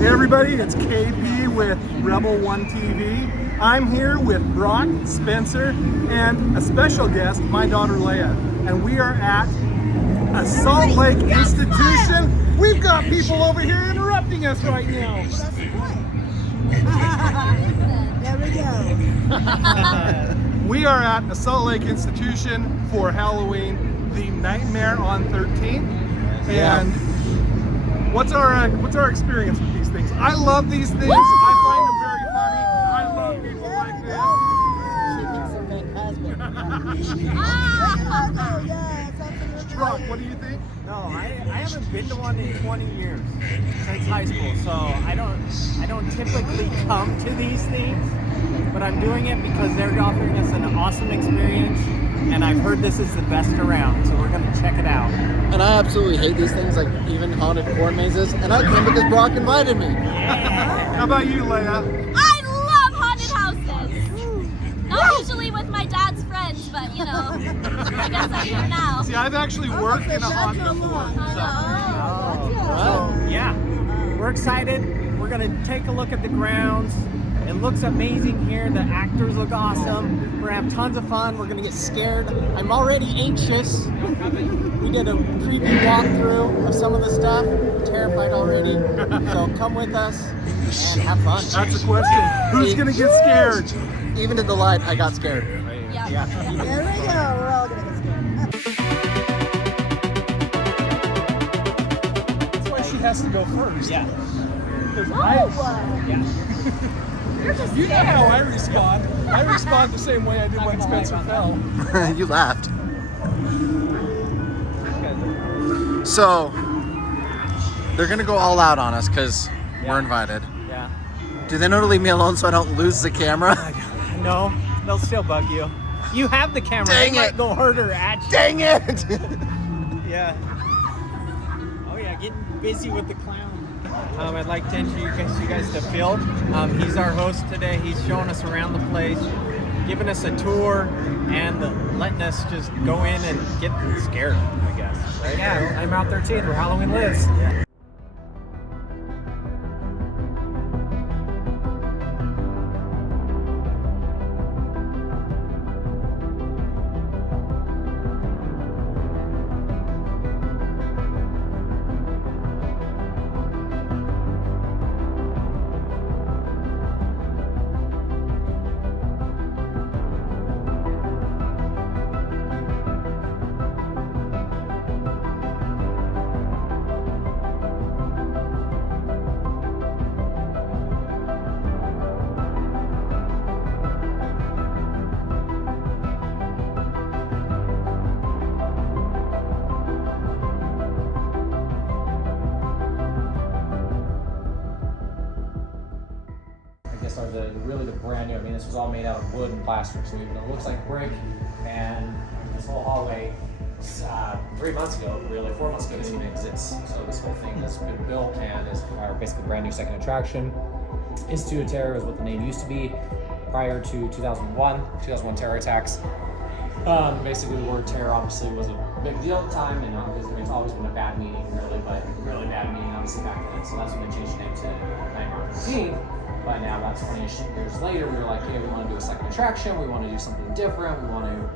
Hey everybody, it's KP with Rebel One TV. I'm here with Brock, Spencer, and a special guest, my daughter Leia. And we are at a Salt Lake institution. We've got people over here interrupting us right now. There we go. We are at a Salt Lake institution for Halloween, the Nightmare on 13th. And what's our experience with these things? I love these things. I find them very funny. I love people like this. Brock, what do you think? No, I haven't been to one in 20 years since high school, so I don't typically come to these things, but I'm doing it because they're offering us an awesome experience, and I've heard this is the best around, so we're gonna check it out. And I absolutely hate these things, like even haunted corn mazes, and I came because Brock invited me. Yeah. How about you, Leia? I love haunted houses. Not usually with my dad's friends, but you know, I guess I'm here now. See, I've actually worked in a haunted before. So, yeah, we're excited. We're gonna take a look at the grounds. It looks amazing here. The actors look awesome. We're gonna have tons of fun. We're gonna get scared. I'm already anxious. We did a preview walkthrough of some of the stuff. I'm terrified already. So come with us and have fun. That's a question. Who's gonna get scared? Even in the light, I got scared. Yeah. There we go. We're all gonna get scared. That's why she has to go first. Yeah. You know how I respond. I respond the same way I did when Spencer fell. You laughed. So, they're gonna go all out on us because we're invited. Yeah. Do they know to leave me alone so I don't lose the camera? No, they'll still bug you. You have the camera. Dang They might it. go harder at you. Dang it! Yeah. Oh yeah, getting busy with the clown. I'd like to introduce you guys to Phil. He's our host today. He's showing us around the place, giving us a tour, and letting us just go in and get scared, I guess. Right? Yeah, I'm out 13th where Halloween lives. Yeah. Are really the brand new. I mean, this was all made out of wood and plaster, so even though it looks like brick, and this whole hallway, 3 months ago, really 4 months ago, this even exists. So this whole thing has been built and is our basically brand new second attraction. Institute of Terror is what the name used to be prior to 2001 terror attacks. Basically, the word terror obviously was a big deal at the time, and it's always been a bad meaning, really, but really bad meaning obviously back then. So that's when they changed the name to Nightmare on 13th. But now, about 20-ish years later, we were like, hey, we want to do a second attraction. We want to do something different. We want to,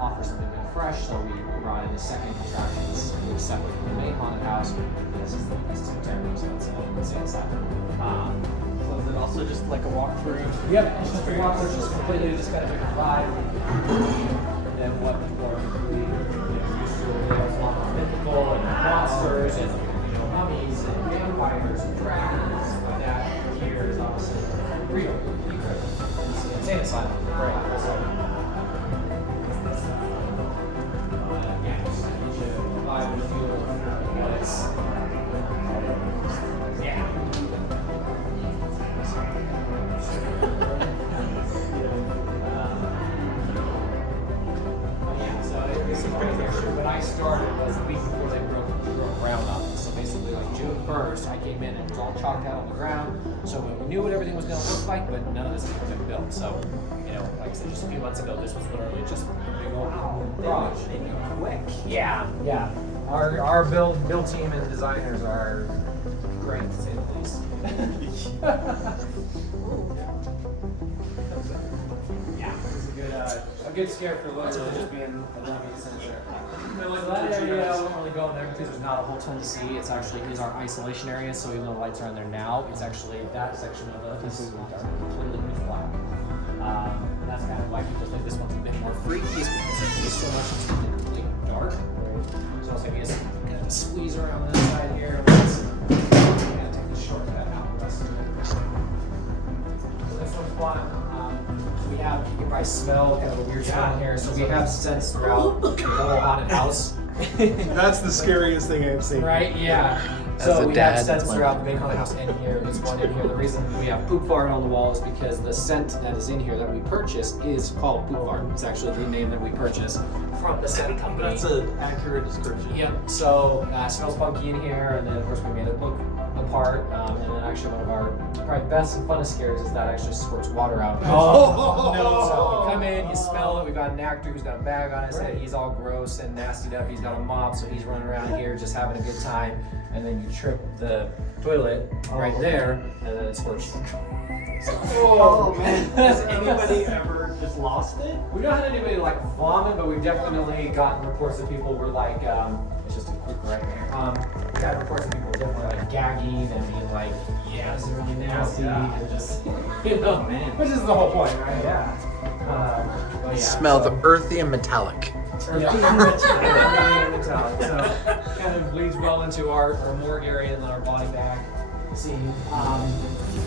offer something new and fresh. So we brought in the second attraction. This is completely separate from the main haunted house. This is the Institute of Terror, so that's inside. So is it also just like a walkthrough? Yep, it's just a walkthrough, just completely just got a different vibe than what people are completely used to. There's a lot more mythical and monsters and mummies and vampires and dragons, but that here is obviously real. It's an insane asylum. Right. So, just get you a vibe and feel of what it's. Yeah. This is pretty picture. When I started was the week before they broke ground up. So basically, like June 1st, I came in and it was all chalked out on the ground. So we knew what everything was going to look like, but none of this had been built. So, like I said, just a few months ago, this was literally just a big old garage. They do quick. Yeah. Our build team and designers are great, to say the least. Yeah, it's a good scare for literally just being a dummy essentially. So that area, I won't really go in there because there's not a whole ton to see. It's actually is our isolation area, so even though the lights are on there now, it's actually that section of it is completely pitch black. That's kind of why people think this one's a bit more freaky, is because there's so much it's completely dark. So it's gonna be a kind of squeeze around this side here. Let's kind of take the shortcut out west. So this one's fun. We have, you can probably smell kind of a weird smell here. So we have scents throughout the whole haunted house. That's the scariest thing I've seen. Right? Yeah. As So a we dad, have scents like- throughout the main haunted house and here. There's one in here. The reason we have poop fart on the wall is because the scent that is in here that we purchase is called poop fart. It's actually the name that we purchase from the scent company. That's an accurate description. Yep. So it smells funky in here, and then of course we made it look apart. And then actually one of our probably best and funnest scares is that actually squirts water out. Oh, no. So we come in, you smell it. We've got an actor who's got a bag on his head. He's all gross and nastied up. He's got a mop, so he's running around here just having a good time. And then you trip the toilet right there, and then it squirts. Oh man, has anybody ever just lost it? We don't have anybody like vomit, but we've definitely gotten reports that people were like, it's just a quick right here. We had reports that people were definitely like gagging and being like, yeah, this is really nasty, and just, you know, which is the whole point, right? Yeah. But yeah, Smell so- the earthy and metallic. Yeah. So kind of leads well into our morgue area and then our body bag scene.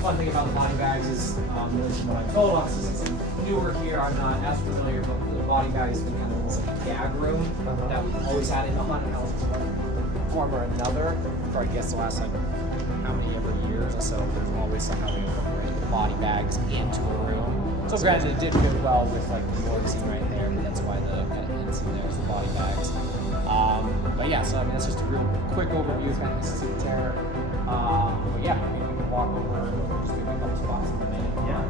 Fun thing about the body bags is, what I'm told, obviously since I'm newer here, I'm not as familiar, but the body bags can kind of almost like a gag room that we've always had in the haunted house in one form or another. For I guess the last like how many ever years or so, there's always somehow we incorporate the body bags into a room. So granted, it did fit well with like the morgue scene right there, but that's why the kind of end scene there is the body bags. But yeah, so I mean that's just a real quick overview of kind of Institute of Terror. But yeah, I mean we can walk over just maybe a couple spots in a minute. Yeah.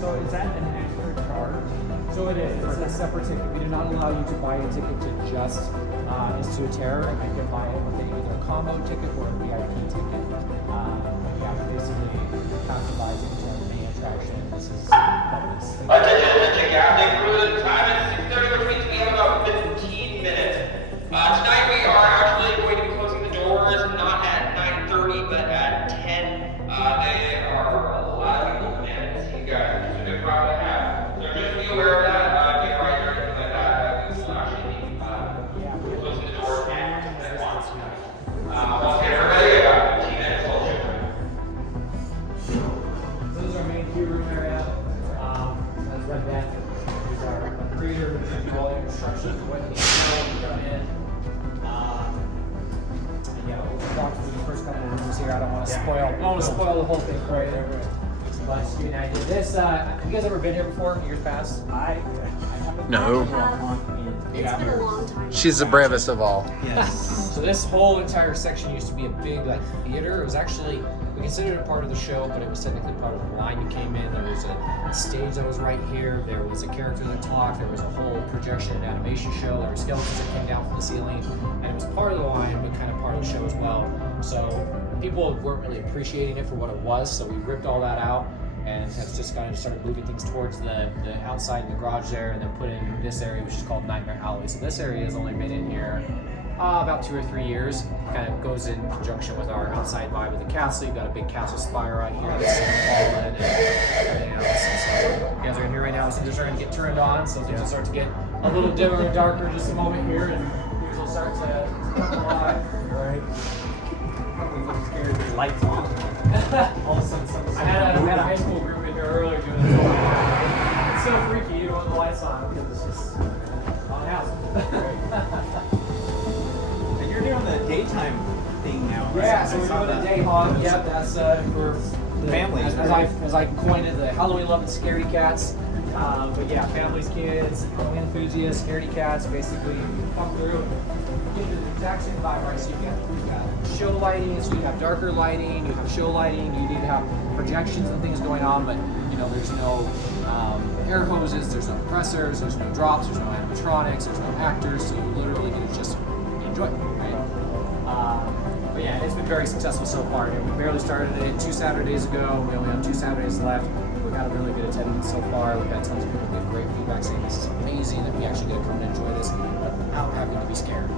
So is that an extra charge? So it is. It's a separate ticket. We do not allow you to buy a ticket to just Institute of Terror. You can buy it with either a combo ticket or a VIP ticket. Yeah, basically customizing to the attraction. This is bonus. Attention, captain, crew, the time is 6:30, which means we have about 15 minutes. Tonight we are actually going to be closing the doors, not at 9:30, but at 10. There are a lot of people coming to see you guys. It's a good crowd to have. So just be aware of that. Get right or anything like that. We will actually be closing the doors at 10. Once again, everybody, about 15 minutes. Hold your time. So this is our main queue room area. That's Red Death. He's our creator who gives you all the instructions of what you need to know when you come in. And yeah, we'll walk through the first couple of rooms here. I don't want to spoil the whole thing for you. But just to give you an idea. This, have you guys ever been here before, years past? I haven't. No. It's been a long time. She's the bravest of all. Yes. So this whole entire section used to be a big like theater. It was actually, we considered it part of the show, but it was technically part of the line you came in. There was a stage that was right here. There was a character that talked. There was a whole projection and animation show. There were skeletons that came down from the ceiling. And it was part of the line, but kind of part of the show as well. So people weren't really appreciating it for what it was. So we ripped all that out and have just kind of started moving things towards the outside in the garage there, and then put in this area, which is called Nightmare Alley. So this area has only been in here about 2 or 3 years. Kind of goes in conjunction with our outside vibe of the castle. You've got a big castle spire right here that's fallen and everything else. And so you guys are in here right now. So things are starting to get turned on. So things will start to get a little dimmer and darker in just a moment here, and things will start to come alive. Right. Lights on. All of a sudden, I had a high school group in here earlier doing this. It's so freaky, you don't want the lights on because it's just on house. And you're doing the daytime thing now, right? Yeah, so I we're saw doing a that. day haunt. Yep, that's for the Families, as I coined it, the Halloween loving scaredy cats. But yeah, families, kids, Halloween enthusiasts, scaredy cats. Basically, you come through and get the exact same vibe, right? So you've got show lighting, so you have darker lighting, you have show lighting, you need to have projections and things going on, but you know, there's no air hoses, there's no compressors, there's no drops, there's no animatronics, there's no actors, so you literally get to just enjoy it, right? But yeah, it's been very successful so far. We barely started it 2 Saturdays ago. We only have 2 Saturdays left. We've got a really good attendance so far. We've had tons of people give great feedback saying this is amazing, that we actually get to come and enjoy this without having to be scared.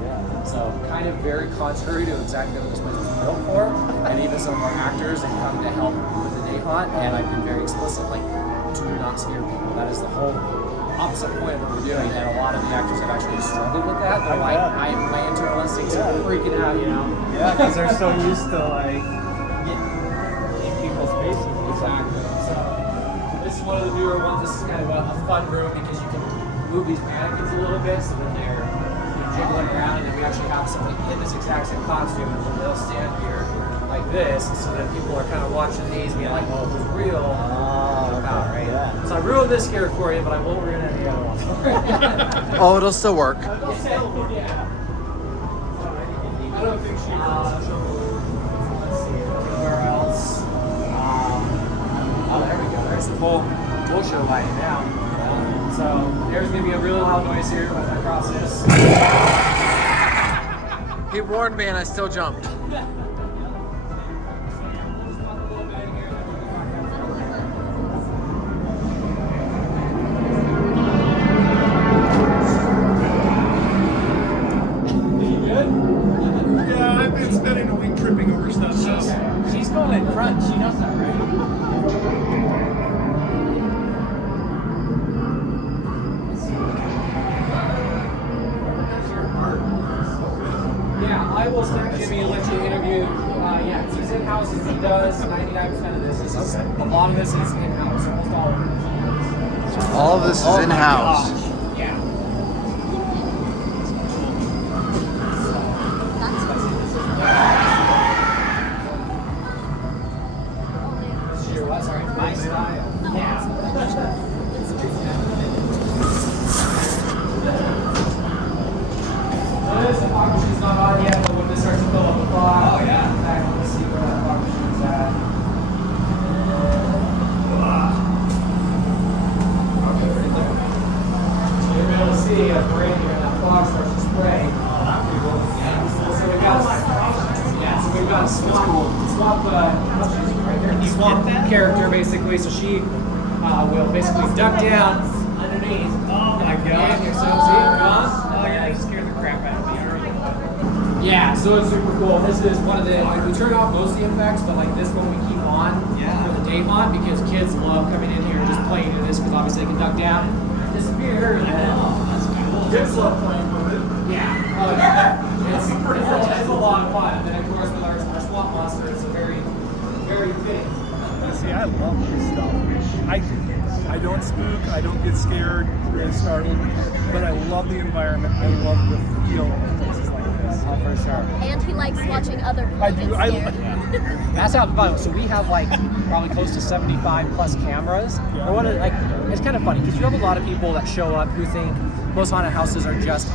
So kind of very contrary to exactly what this place was built for. And even some of our actors have come to help with the day haunt, and I've been very explicit, like, do not scare people. That is the whole opposite point of what we're doing, and a lot of the actors have actually struggled with that. They're like, my internal instincts are freaking out, you know? Yeah, because they're so used to like getting in people's faces. Exactly. So this is one of the newer ones. This is kind of a fun room because you can move these mannequins a little bit so that they're jiggling around, and then we actually have somebody in this exact same costume, and then they'll stand here like this, so that people are kind of watching these, being like, "Oh, it was real." About, right? Yeah. So I ruined this scare for you, but I won't ruin any other ones. Oh, it'll still work. Yeah. I don't think she let's see. Where else? Oh, there we go. There's the full show lighting now. So there's going to be a really loud noise here as I cross this. He warned me and I still jumped. Yeah, I've been spending a week tripping over stuff. So. She's going in front. She knows that, right? Yeah, I will snap Jimmy and let you interview. Yeah, he's in-house as he does 99% of this. This is, a lot of this is in-house, almost all of it. All of this is in-house. Yeah. This is your what? Sorry, my style. Yeah. This fog machine's not on yet, but when this starts to fill up the fog, oh yeah, back let's see where that fog machine's at. Okay, right there. So you'll be able to see a break here, and that fog starts to spray. So we've got, so we've got a swap right there. Swamp character basically. So she will basically duck down underneath. Oh my god. So see, gone. Oh yeah, you scared the crap out of me. Yeah, so it's super cool. This is one of the, like, we turn off most of the effects, but like this one we keep on for the day haunt because kids love coming in here and just playing in this because obviously they can duck down and disappear. And then, That's cool. Kids love playing with it. yeah, oh, yeah. It's a lot of fun. And then of course with our swamp monster, it's a very, very fitting. See, I love this stuff. I don't spook, I don't get scared or startled, but I love the environment. I love the feel of places like this. Oh, for sure. And he likes watching other people I get do. scared. That's how fun. So we have like probably close to 75 plus cameras. Yeah. I want to, like, it's kind of funny because you have a lot of people that show up who think most haunted houses are just,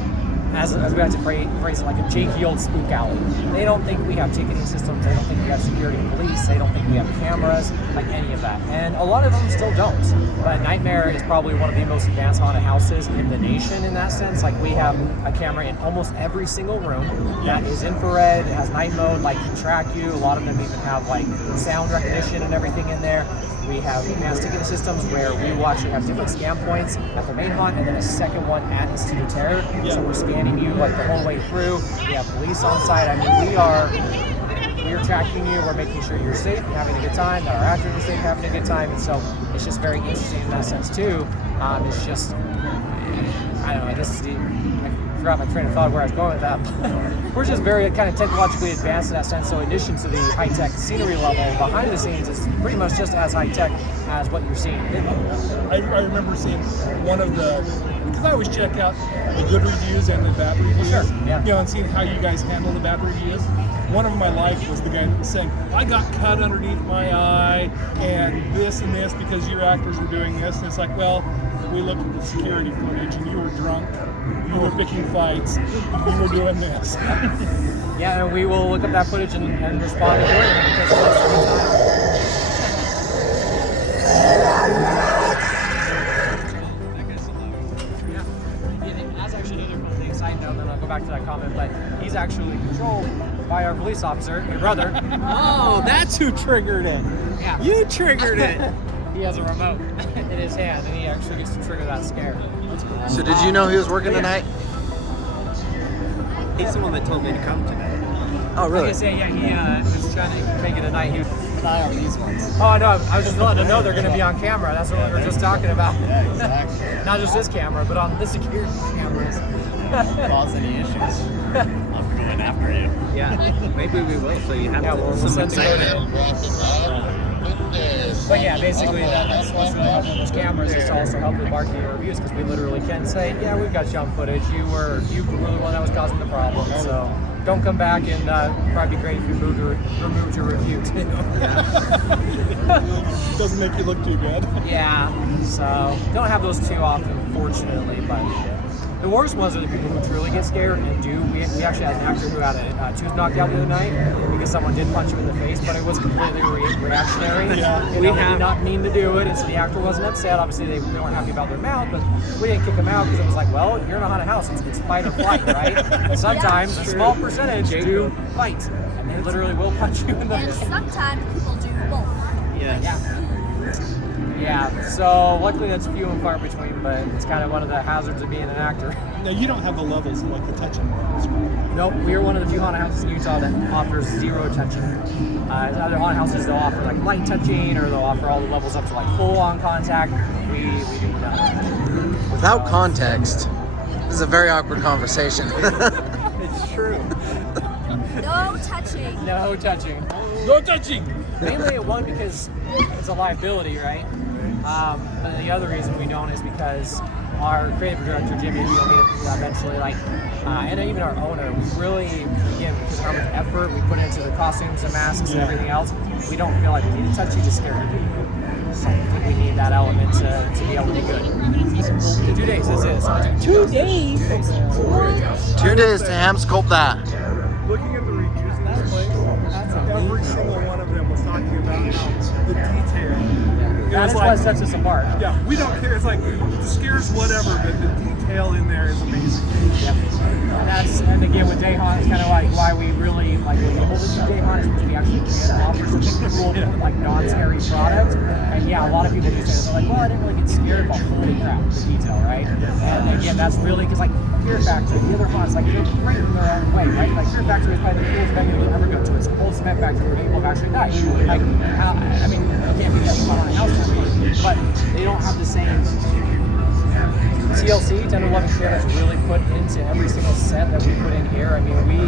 as we like to phrase it, like a janky old spook alley. They don't think we have ticketing systems. They don't think we have security police. They don't think we have cameras, like any of that. And a lot of them still don't. But Nightmare is probably one of the most advanced haunted houses in the nation in that sense. Like we have a camera in almost every single room that is infrared. It has night mode, like can track you. A lot of them even have like sound recognition and everything in there. We have advanced ticketing systems where we will actually have different scan points at the main haunt and then a second one at Institute of Terror. So we're scanning you like the whole way through. We have police on site. I mean, we are tracking you. We're making sure you're safe and having a good time, that our actors are safe having a good time. And so it's just very interesting in that sense too. It's just, I don't know, I forgot my train of thought where I was going with that. We're just very kind of technologically advanced in that sense. So in addition to the high-tech scenery level, behind the scenes is pretty much just as high-tech as what you're seeing. I remember seeing one of the, because I always check out the good reviews and the bad reviews. Sure, yeah. You know, and seeing how you guys handle the bad reviews. One of them I liked was the guy that was saying, I got cut underneath my eye and this because your actors were doing this. And it's like, well, we looked at the security footage and you were drunk, you were picking fights, you were doing this. Yeah, and we will look at that footage and respond accordingly because it takes some time. Yeah, that's actually another cool thing. Side note, then I'll go back to that comment, but he's actually in control by our police officer, your brother. Oh, that's who triggered it. Yeah. You triggered it. He has a remote in his hand, and he actually gets to trigger that scare. So did you know he was working tonight? He's the one that told me to come tonight. Oh, I was really? gonna say, yeah, he was trying to make it a night. He was An eye on these ones. Oh no, I was just letting them know they're going to be on camera. That's what we were just talking about. Yeah, exactly. Not just this camera, but on the security cameras. Cause any issues. I'm going after you. Yeah, Maybe we will, so you have yeah, to we'll some send excitement. But yeah, basically that's what's really helpful with these cameras is to also help with marketing and reviews because we literally can say, yeah, we've got you on footage. You were the one that was causing the problem. So don't come back, and probably be great if you removed your review too. Doesn't make you look too good. Yeah, so don't have those too often, fortunately, but the worst ones are the people who truly get scared and do. We actually had an actor who had a tooth knocked out the other night because someone did punch him in the face, but it was completely reactionary. Yeah. You know, they did not mean to do it, and so the actor wasn't upset. Obviously, they weren't happy about their mouth, but we didn't kick them out because it was like, well, you're in a haunted house. It's fight or flight, right? And sometimes a small percentage do fight, and they literally will punch you in the And face. sometimes people do both. Yes. Yeah, so luckily that's few and far between, but it's kind of one of the hazards of being an actor. Now you don't have the levels like the touching ones, right? Nope, we're one of the few haunted houses in Utah that offers zero touching. Other haunted houses, they'll offer like light touching, or they'll offer all the levels up to like full-on contact. We do none. Without context, this is a very awkward conversation. It's true. No touching. No touching. No touching. Mainly one because it's a liability, right? But the other reason we don't is because our creative director Jimmy, who will meet eventually, and even our owner, we really, again, because of how much effort we put into the costumes and masks and everything else, we don't feel like we need to touch you to scare you. So I think we need that element to be able to be good. 2 days, that's it. So 2 days. 2 days to ham sculpt that. Looking at the reviews in this place, every single one of them was talking about how the detail. That's what sets us apart. Yeah, we don't care. It's like the scares, whatever, but the detail in there is amazing. Yep. And again with day haunt, it's kind of like why we really like when people do day haunt is because we actually can offer something cool, like non-scary product. And yeah, a lot of people do say they're like, well, I didn't really get scared about holy crap, the detail, right? And again, that's really because like Fear Factory, the other haunts, like they're great in their own way, right? Like Fear Factory is probably the coolest venue you'll ever go to. It's an old cement factory where people have actually died. Like, I mean, you can't be that fun on a house, but they don't have the same TLC, 10 to 11 care that's really put into every single set that we put in here. I mean, we,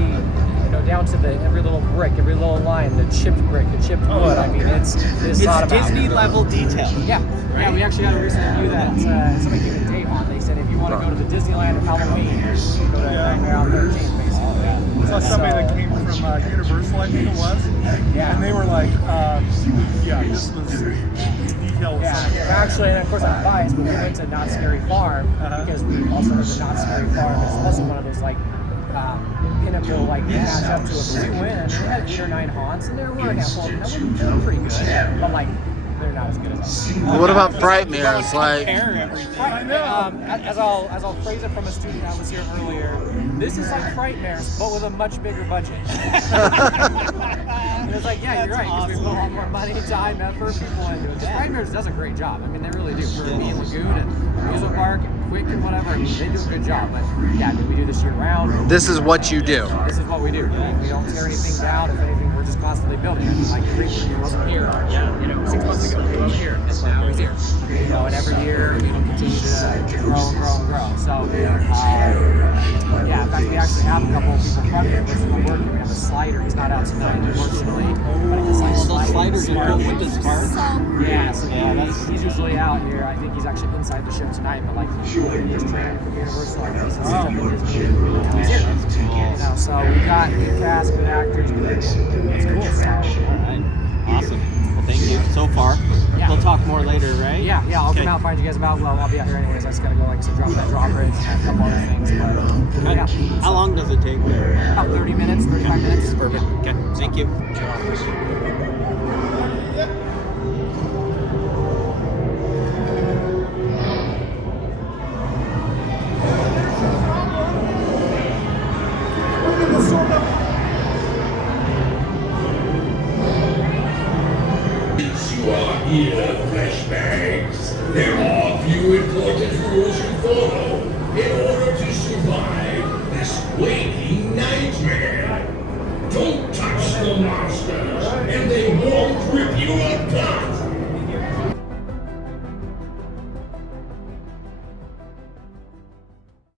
down to every little brick, every little line, the chipped brick, the chipped wood. I mean, it's thought about. Disney level detail. Yeah, right? Yeah. We actually had a recent review that somebody gave a date on. They said if you want to go to the Disneyland of Halloween, go to Nightmare on 13th, basically. I saw somebody that came from Universal, I think it was. Yeah. And they were like, yeah, this was detail. Yeah, actually, and of course I'm biased, but we went to Not Scary Farm because we also heard the Not Scary Farm is also one of those pinnacle match up to it. But we went and they had 8 or 9 haunts, and there were a handful of them that were pretty good, but they're not as good as us. What about frightmares? Like, as I'll phrase it from a student that was here earlier, this is like Frightmares, but with a much bigger budget. And it's like, yeah, you're right, because we put a lot more money, time, effort, people into it. Frightmares does a great job. I mean, they really do. For me and Lagoon and Amusement Park and Quick and whatever, I mean, they do a good job. But yeah, we do this year round. this is what you do. This is what we do. We don't tear anything down. If anything, we're just constantly building it. Like the Reaper, he wasn't here, 6 months ago. He wasn't here, and now he's here. And every year, continue to grow and grow and grow. So, yeah, in fact, we actually have a couple of people from here versus the work. We have a slider. He's not out tonight, unfortunately. But it's like Those sliders are cool with the spark. Yeah, so he's usually out here. I think he's actually inside the show tonight, but he's training for Universal. He's here. So we got good cast, good actors. It's cool. So. All right. Awesome. Well, thank you so far. Yeah. We'll talk more later, right? Yeah, I'll come out and find you guys about. Well, I'll be out here anyways. I just gotta go to drop that drawbridge and a couple other things. But yeah. How long does it take? About 30 minutes, 35 minutes. Perfect. Okay. Thank you. Here, flashbacks. There are a few important rules you follow in order to survive this waking nightmare. Don't touch the monster.